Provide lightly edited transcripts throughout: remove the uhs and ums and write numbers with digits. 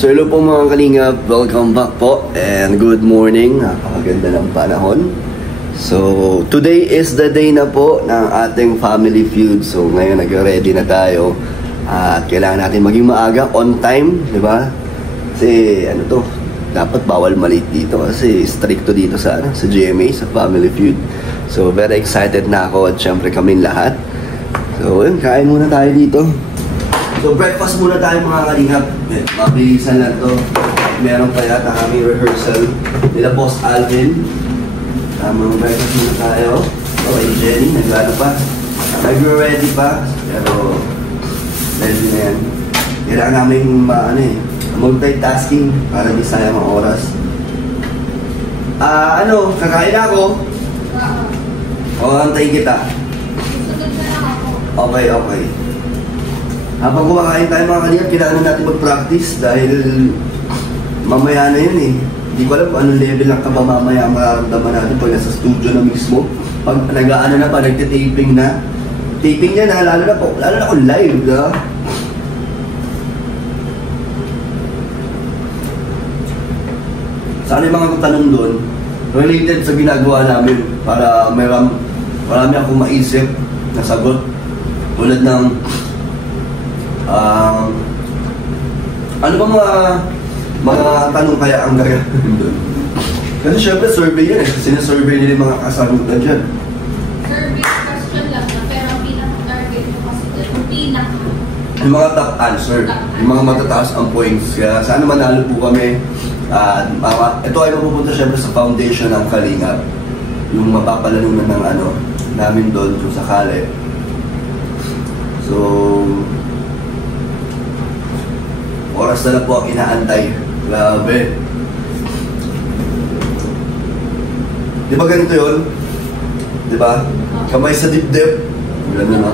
So hello po mga kalingap, welcome back po and good morning, napakaganda ng panahon. So today is the day na po ng ating family feud. So ngayon nag-ready na tayo at kailangan natin maging maaga, on time, di ba? Kasi ano to, dapat bawal malate dito kasi stricto dito sa GMA, sa family feud. So very excited na ako at syempre kaming lahat. So yun, kain muna tayo dito. So breakfast muna tayo mga kalingap. Mabilisan lang to. Meron pa yata kami rehearsal nila Boss Alvin. Tamang breakfast muna tayo. Okay, Jenny, nagano pa. Nag-ready pa. Pero ready na yan. Kailangan namin multitasking para di sayang ang oras. Kakain ako. O, antayin kita. Okay. Habang kumakain tayo mga kalingap, kailangan natin mag-practice dahil mamaya na yun eh. Hindi ko alam kung anong level ng kaba mamaya ang mararamdaman natin pag nasa studio na mismo. Pag nag-taping na. Taping niya na, lalo na kung live, da? Sana yung mga tanong doon, related sa ginagawa namin para marami akong maisip na sagot. Tulad ng ano ba mga tanong kaya ang gaya doon? Kasi syempre survey yan eh. Sinasurvey nila yung mga kasagutan dyan. Survey question lang na, pero ang pinaka-target mo kasi dyan, yung pinaka. Yung mga top answer, yung mga matataas ang points. Kaya sana manalo po kami. Ito ay mapupunta syempre sa foundation ng Kalingap. Yung mapapalanunan ng namin doon kung sakali. So oras na lang po ang inaantay. Grabe. Di ba ganito yun? Di ba? Kamay sa dibdib. Ganun no?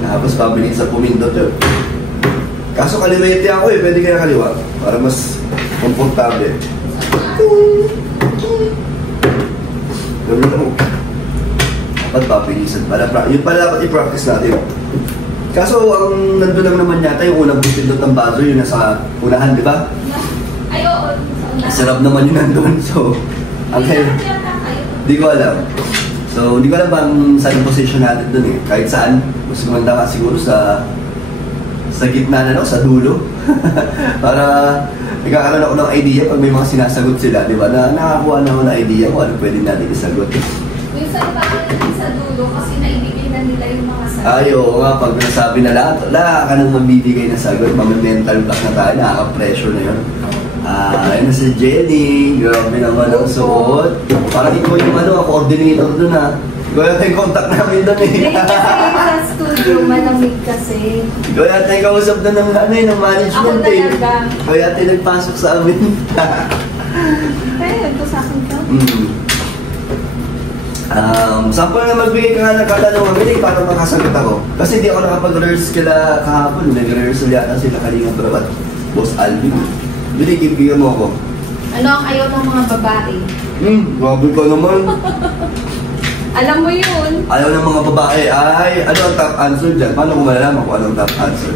Tapos pabilit sa pumindot yun. Kaso kaliwete ako eh. Pwede kaya kaliwa. Para mas komportable. Ganun mo. Dapat pabilisan. Yun pala dapat i-practice natin. Kaso ang nandun lang naman yata yung unang pindot ng buzzer, yun nasa unahan, di ba? Ay, oo. Sarap naman yun nandun. So, di ko alam. So, di ko alam bang saan yung position natin dun eh. Kahit saan. Mas gumanda ka siguro sa gitna na, sa dulo. Para nagkakaroon ako ng idea pag may mga sinasagot sila, di ba? Na nakakuha naman ng idea kung ano pwede natin isagot. Minsan parang sa dulo kasi naibigay na nila yung mga sagot. Ay, oo nga, pag nasabi na lahat, wala ka nang mabibigay na sagot, mental block na tayo, nakaka-pressure na yun. Ayun na si Jenny, grabe naman ang suot. Parang ikaw yung coordinator dun ha. Ikaw yata yung contact namin dun eh. Hindi kasi sa studio, malamig kasi. Ikaw yata yung kausap na ng management eh. Ako talaga. Ikaw yata yung nagpasok sa amin. Kaya ito sa akin ka. Sample na magbigay ka nga ng katanungan, hindi para makasagot ako. Kasi hindi ako nakapag-rehearse kila kahapon. Nag-rehearsal yata sila Kalingap at Boss Alvin. Bili, kibigyan mo ako. Ano ang ayaw ng mga babae? Grabe ka naman. Alam mo yun. Ayaw ng mga babae. Ay, ano ang top answer dyan? Paano ko malalaman kung anong top answer?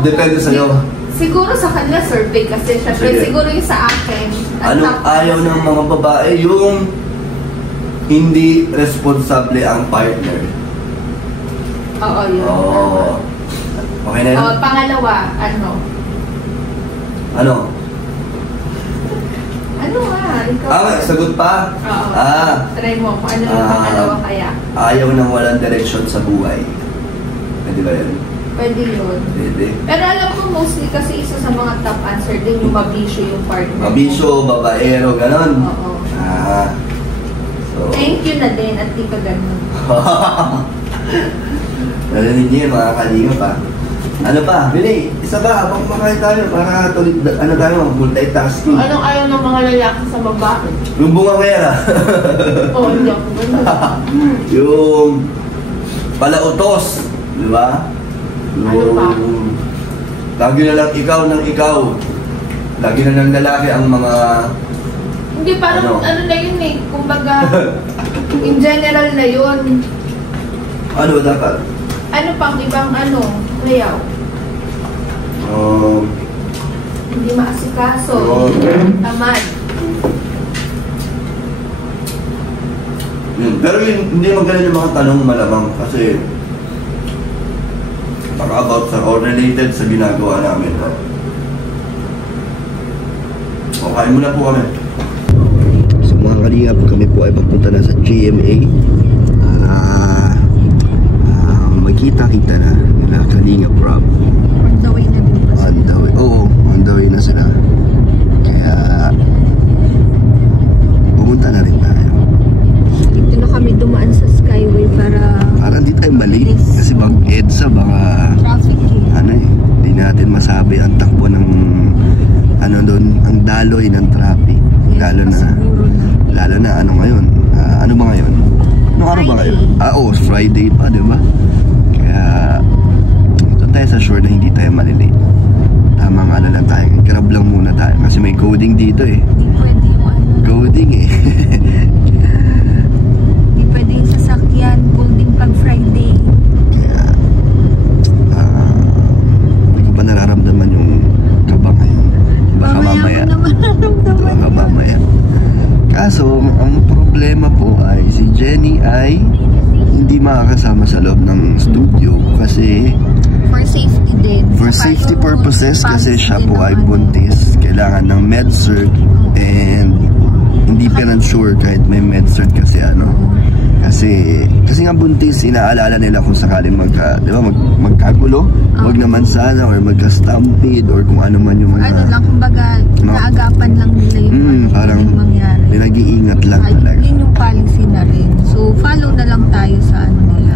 Depende sa'yo. Siguro sa kanila survey kasi siya. Siguro yung sa akin. Anong ayaw ng mga babae? Yung hindi responsable ang partner. Oo, yun. Oo. Okay na yun? Pangalawa, ano? Ano ikaw? Sagot pa? Oo. Try mo kung ano yung pangalawa kaya. Ayaw nang walang direksyon sa buhay. Pwede ba yun? Pwede yun. Pwede. Pero alam ko mostly kasi isa sa mga top answer din yung mabisyo yung partner. Mabisyo, babaero, ganon. Oo. So, thank you na din at di ka ganun. narinig niyo mga kalingap pa. Ano pa? Bili, isa ba? Habang kumakain tayo para tuloy, multitasking. Anong ayaw ng mga lalaki sa babae? Yung bungangera. Hindi ako ganun. Yung palautos, di ba? Ano pa? Lagi na lang ikaw ng ikaw. Lagi na lang lalaki ang mga... Hindi, parang ano na yun eh. Kumbaga, in general na yun. Ano dapat? Ano pang ibang layout? hindi maasikaso, tamad. Pero hindi magaling yung mga tanong malamang kasi baka about sa or related sa ginagawa namin. O, kain muna po kami. So mga kalingap, kami po ay papunta na sa GMA para magkita-kita na nila Kalingap Rob. On the way na din ba sila? On the way, oo, on the way na sila. Kaya pumunta na rin tayo. Dito na kami dumaan sa Skyway para Hindi tayo mali kasi bang EDSA baka traffic hindi natin masabi ang takbo ng doon, ang daloy ng traffic. Lalo na ano ngayon? Ano ba ngayon? Anong araw ba ngayon? Friday pa, di ba? Kaya ito tayo sa sure na hindi tayo malilate. Tamang lang tayo. Grab lang muna tayo kasi may coding dito eh. Hindi pwede yung Coding eh. Hindi pwede yung sasakyan. Coding pag Friday. Kaya hindi ko pa nararamdaman yung kaba ngayon. Baka mamaya. Baka mamaya. Kaso, ang problema po ay si Jenny ay hindi makakasama sa loob ng studio kasi for safety din. For safety purposes kasi siya po ay buntis. Kailangan ng med-cert and hindi pa rin sure kahit may med-cert kasi kasi nga buntis, inaalala nila kung sakaling magkagulo, wag naman sana or magka-stampede or kung ano man yung mga kumbaga naagapan lang nila yung parang mangyari. nag-iingat lang talaga. Yun yung policy na rin. So follow na lang tayo sa nila.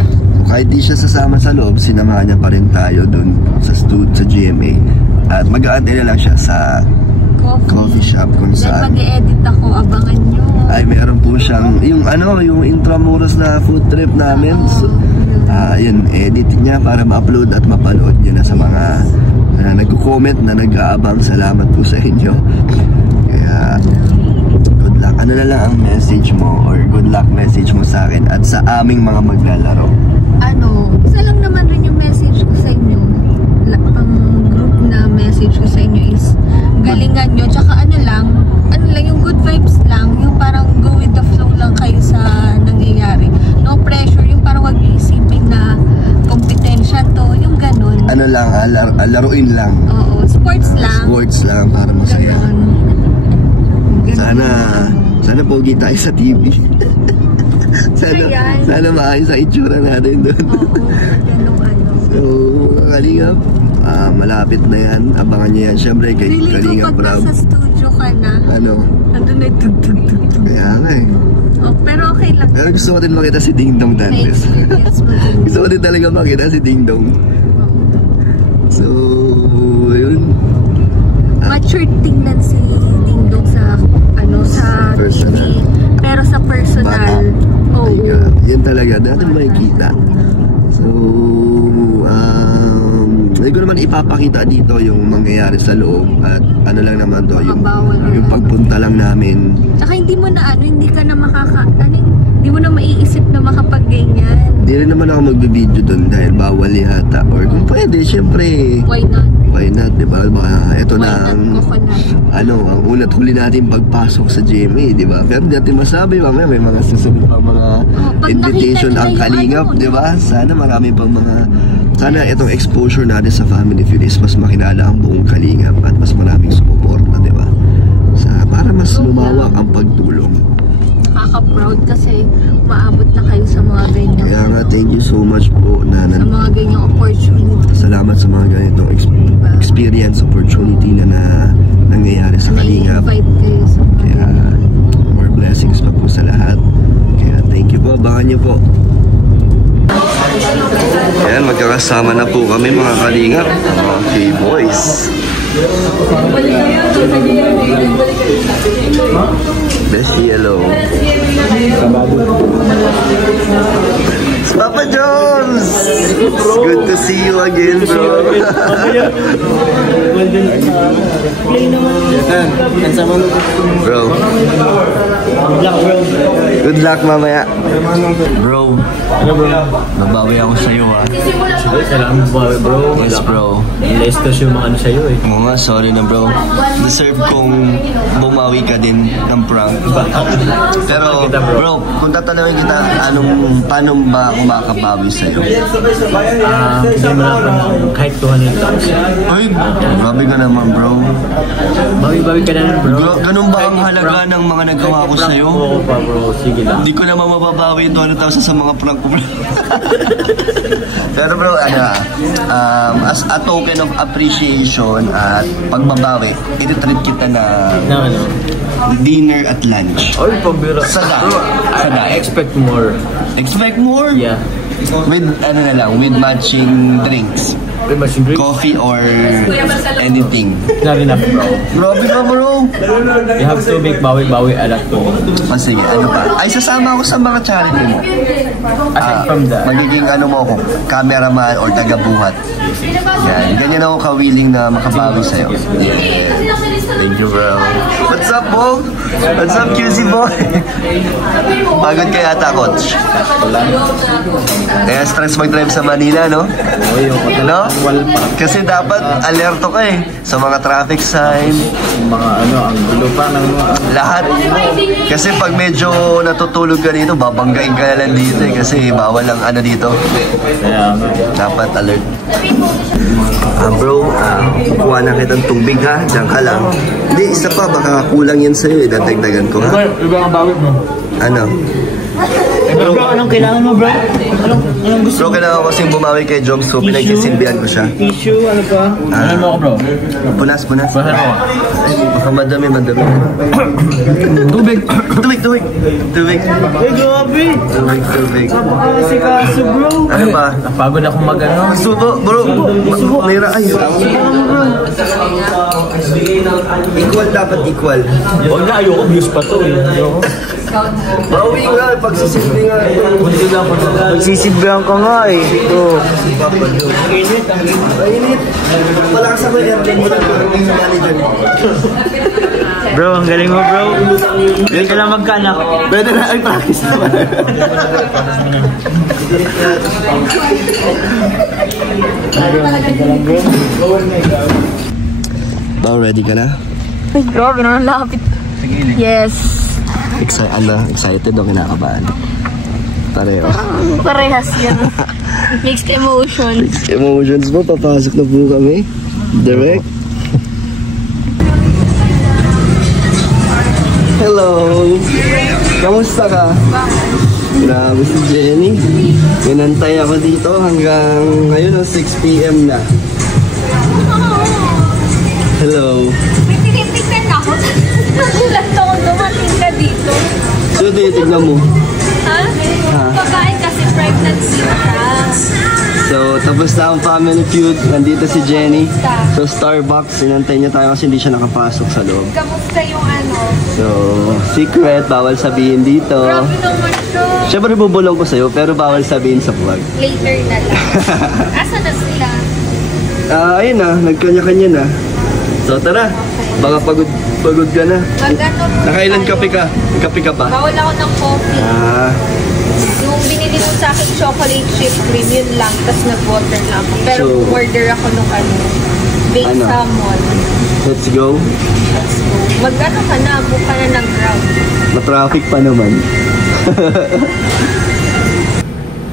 Kahit di siya sasama sa loob, sinamahan niya pa rin tayo dun sa GMA. At mag-aantay na lang siya sa coffee shop kung saan. Mag-e-edit ako, abangan nyo. Ay, meron po siyang, yung Intramuros na food trip namin. So, yun, edit niya para ma-upload at mapanood nyo na sa mga nagko-comment na nag-aabang. Salamat po sa inyo. Kaya, good luck. Ano na lang ang message mo or good luck message mo sa akin at sa aming mga maglalaro? Isa lang naman rin yung message ko sa inyo. Ang group na message ko sa inyo is galingan nyo, tsaka ano lang yung good vibes lang, yung parang go with the flow lang kayo sa nangyayari. No pressure, yung parang wag iisipin na kompetensya to, yung ganun. Ano lang, laruin lang. Oo, sports lang. Sports lang para masaya. Ganun. Sana pogi tayo sa TV. sana maayos sa itsura natin doon. So, Kalingap, malapit na yan. Abangan niyo yan. Siyempre, kay Kalingap Rob. Nasa studio ka na. Nandun na tug-tug-tug. Kaya nga eh. Pero okay lang. Pero gusto ko din makita si Ding Dong Dantes. Gusto ko din talaga makita si Ding Dong. So, yun. Mature tingnan si Ding Dong sa personal. TV. Pero sa personal, yan talaga. Dati makikita. So, hindi ko naman ipapakita dito yung mangyayari sa loob at ano lang naman to, yung pagpunta lang namin. Tsaka hindi mo na hindi ka na hindi mo na maiisip na makapag-ganyan. Hindi rin naman ako magbibideo doon dahil bawal yata. Or kung pwede, syempre. Why not? Why not, diba? Ito na ang unat huli natin pagpasok sa GMA, diba? Pero di natin masabi, mamaya may mga susunod pang mga invitation ang Kalingap, diba? Sana marami pang sana itong exposure natin sa Family Feud is mas makilala ang buong Kalingap at mas maraming sumuporta, diba? Para mas lumawak ang pagtulong. Nakaka-proud kasi maabot na kayo sa mga ganyan. Kaya nga, thank you so much po sa mga ganyang opportunity. Salamat sa mga ganitong experience, opportunity na nangyayari sa Kalingap. Kaya more blessings pa po sa lahat. Kaya thank you po, abangan niyo po. Ayan, magkakasama na po kami mga Kalingap, mga K-Boys. Best Yellow. Papa Jones! It's good to see you again, bro. Bro. Good luck mamaya. Bro. Ano bro? Babawi ako sa'yo ah. Salamat bro. Yes bro. Lestos yung mga ano sa'yo eh. Oo nga, sorry na bro. Deserve kong bumawi ka din ng prank. Pero bro, kung tatanungin kita, paano ba ako makabawi sa'yo? Bigyan mo lang ako ng kahit 200,000. Ay, grabe ka naman bro. Bawi-bawi ka na lang bro. Ganun ba ang halaga ng mga nagawa ko sa'yo? Oo pa bro, sige lang. Hindi ko naman mababawi yung 200,000 sa mga prank ko bro. Pero bro, as a token of appreciation at pagbabawi, ititreat kita na dinner at lunch. Oy, pambira. Sada. Bro, Sada. I expect more. Expect more? Yeah. With, with matching drinks. With matching drinks? Coffee or anything. Not enough bro. Grabe ka bro. You have to make bawi-bawi a lot bro. Sige, ano pa? Ay, sasama ako sa mga charity mo. Aside from that. Magiging mo ako, cameraman or taga-buhat. Yan, ganyan ako ka-willing na makabawi sa'yo. Yeah. Thank you bro. What's up bro? What's up QC boy? Pagod ka yata coach? Kaya stress mag-drive sa Manila no? No? Kasi dapat alerto ka eh sa mga traffic sign, Mga ang gulo pa ng mga lahat. Kasi pag medyo natutulog ka dito, babanggain ka na lang dito eh, kasi bawal ang dito. kaya Dapat alert. Bro, kukuha na kitang tubig ha, diyan ka lang. Hindi, isa pa, baka kulang yan sa'yo, dadagdagan ko ha. Iba ang bawi mo. Ano? Bro, anong kailangan mo bro? Anong gusto? Bro, kailangan ko kasing bumawi kay Jom, so pinagsisilbihan ko siya. Tissue, ano pa? Ano mo ako bro? Punas. Bahan mo. Ay, baka madami. Tubig. Tubig. Ay, grabe. Tubig. Kasi kaso bro. Ano pa? Napagod akong mag-ano. Subo, bro. Mayroon. Ay, equal dapat equal. Huwag na, ayoko. Views pa to eh. Ayoko. Bawi nga, pagsisilbi nga. Magsisilbihan ka nga eh. Ito. Mainit. Malakas ako yung aircon mo lang sa manager. Bro, ang galing mo bro. Hindi ka lang magkanak. Pwede na, ay practice naman. Ba, ready ka na? Ay, grabe na lapit. Yes. Excited o kinakabahan? Pareho. Parehas yan. Mixed emotions. Emotions mo, papasok na po kami. Direct. Hello! Kamusta ka? Grabe si Jenny. Pinantay ako dito hanggang ngayon 6 PM na. Hello! May tinitignan ako. Nagulat ako dumating ka dito. So, tignan mo. Ha? Babae kasi pregnancy ka. So, tapos na ang family feud. Nandito si Jenny. So, Starbucks. Sinantay niya tayo kasi hindi siya nakapasok sa loob. Kamusta yung So, secret. Bawal sabihin dito. Grabe naman to. Siyempre, bubulong ko sa'yo, pero bawal sabihin sa vlog. Later na lang. Asa na sila? Ayun na. Nagkanya-kanya na. So, tara. Baka pagod ka na. Nakailan kape ka? Kape ka pa? Bawal ako ng coffee. Yung binili mo sa akin chocolate chip cream, yun lang. Tapos nag-water lang ako. Pero So, order ako nung baked salmon. Let's go. Let's go. Mag-ano ka na? Buka na ng ground. Ma-traffic pa naman.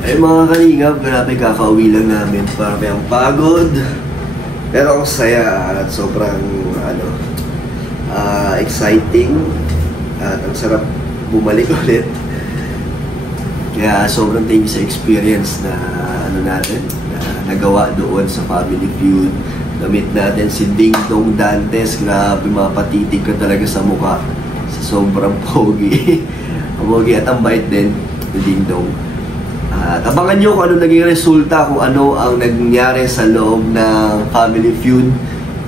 Eh mga kalingap, grabe kakauwi lang namin. Marami ang pagod. Pero ang saya at sobrang exciting. At ang sarap bumalik ulit. Kaya sobrang thank you sa experience na natin, na nagawa doon sa Family Feud. Namit natin si Ding Dong Dantes. Grabe, mapatitig ka talaga sa mukha. Sa sobrang pogi. Ang pogi at ang bait din ni Ding Dong. At abangan nyo kung ano naging resulta, kung ano ang nangyari sa loob ng Family Feud.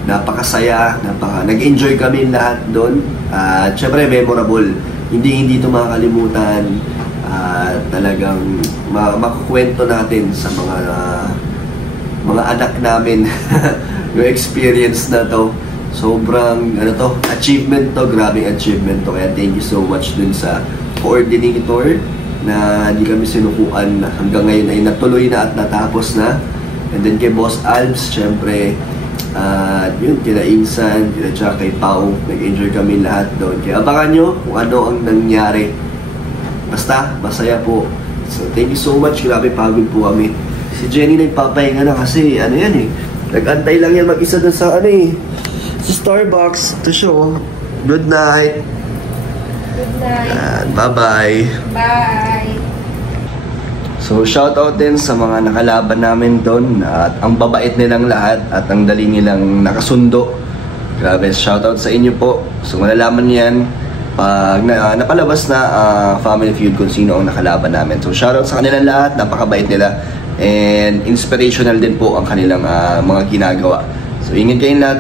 Napakasaya, nag-enjoy kami lahat doon. At syempre memorable. Hindi ito makakalimutan. Talagang makukwento natin sa mga anak namin yung experience na to. Sobrang achievement to, grabing achievement to. Kaya thank you so much dun sa coordinator na hindi kami sinukuan hanggang ngayon ay natuloy na at natapos na. And then kay Boss Alves, syempre, yun, kila Insan, tsaka kay Pao, nag-enjoy kami lahat doon. Kaya abangan nyo kung ano ang nangyari. Basta, masaya po. So, thank you so much. Grabe, pagod po kami. Si Jenny nagpapahinga na kasi, nag-antay lang yan mag-isa doon sa, sa Starbucks to show. Good night. Good night. Bye-bye. Bye. So, shoutout din sa mga nakalaban namin doon. At ang babait nilang lahat at ang dali nilang nakasundo. Grabe, shoutout sa inyo po. So, malalaman yan pag napalabas na Family Feud kung sino ang nakalaban namin. So, shoutout sa kanilang lahat. Napakabait nila. And inspirational din po ang kanilang mga ginagawa. So, ingat kayong lahat.